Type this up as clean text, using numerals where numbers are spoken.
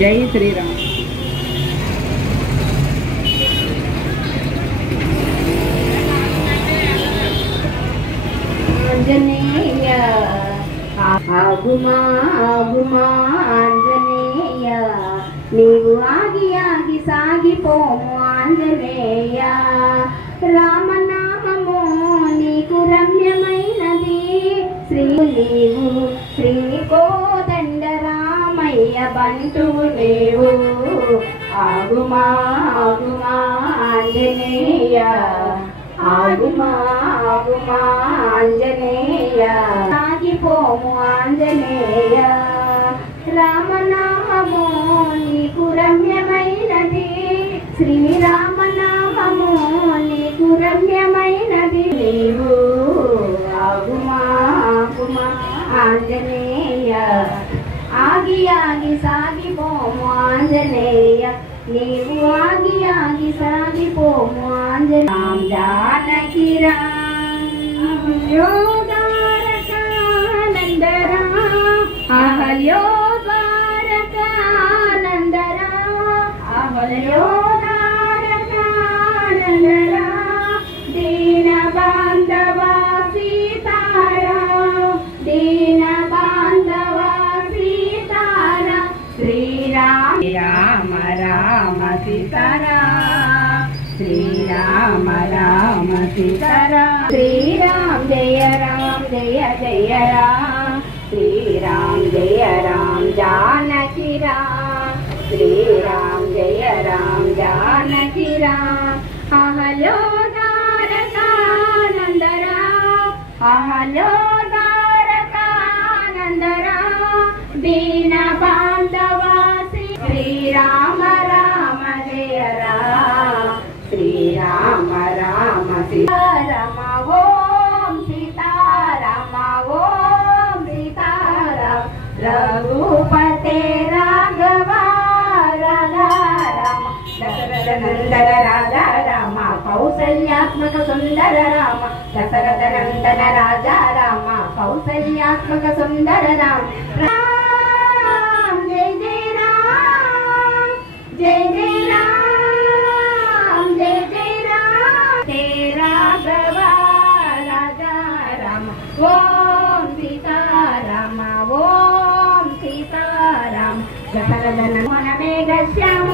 జై శ్రీరామ్. ఆంజనేయ ఆగుమా ఆగుమా ఆంజనేయ, నీవు ఆగి ఆగి సాగిపోము ఆంజనేయ. రామనామము నీకు రమ్యమైనది, శ్రీ నీవు శ్రీ కోదండ రామయ్య బంటు నీవు. ఆగుమా ఆగుమా ఆంజనేయ, ఆగుమా ఆగుమా ఆంజనేయ, సాగిపోము ఆంజనేయ. రామనామము నీకు రమ్యమైనది, శ్రీరామనామము నీకు రమ్యమైనది. నీవు ఆగుమా ఆగుమా ఆంజనేయ, ఆగి ఆగి సాగిపోము ఆంజనేయ. నీవు ఆగి ఆగి సాగిపోము ఆంజనేయ. రామ్ జానకి రామ్ యోగారకానందరా, అహల్యో ద్వారకానందరా, అహల్యో ద్వారకానందరా. దీన బాంధవ సీతారా, దీన బాంధవ సీతారా. శ్రీరామ రామ రామ సీతారామ, శ్రీరామ రామ సీతారామ. శ్రీరామ్ జయ రామ్ జయ జయ రామ్, శ్రీరామ్ జయ రామ్ జానకి రామ్, శ్రీరామ్ జయ రామ్ జానకి రామ్. అహలో ద్వారకానందరా, అహలో ద్వారకానందరా. దీన బాంధవ శ్రీరామ రామ జయ రామ, శ్రీరామ రామ సీతారామ. ఓం సీతారామ ఓం సీతారామ, రఘుపతే రాఘవ రామ. దశరథ నందన రాజా రామ, కౌసల్యాత్మక సుందర రామ. దశరథ నందన రాజా రామ, కౌసల్యాత్మక సుందర రామ. జయ జయ రామ్, జయ జయ రామ్, జయ జయ రామ్. హే రాఘవ రాజా రామ, ఓం సీతారామ ఓం సీతారామ. దశరథ నమన మేఘశ్యామ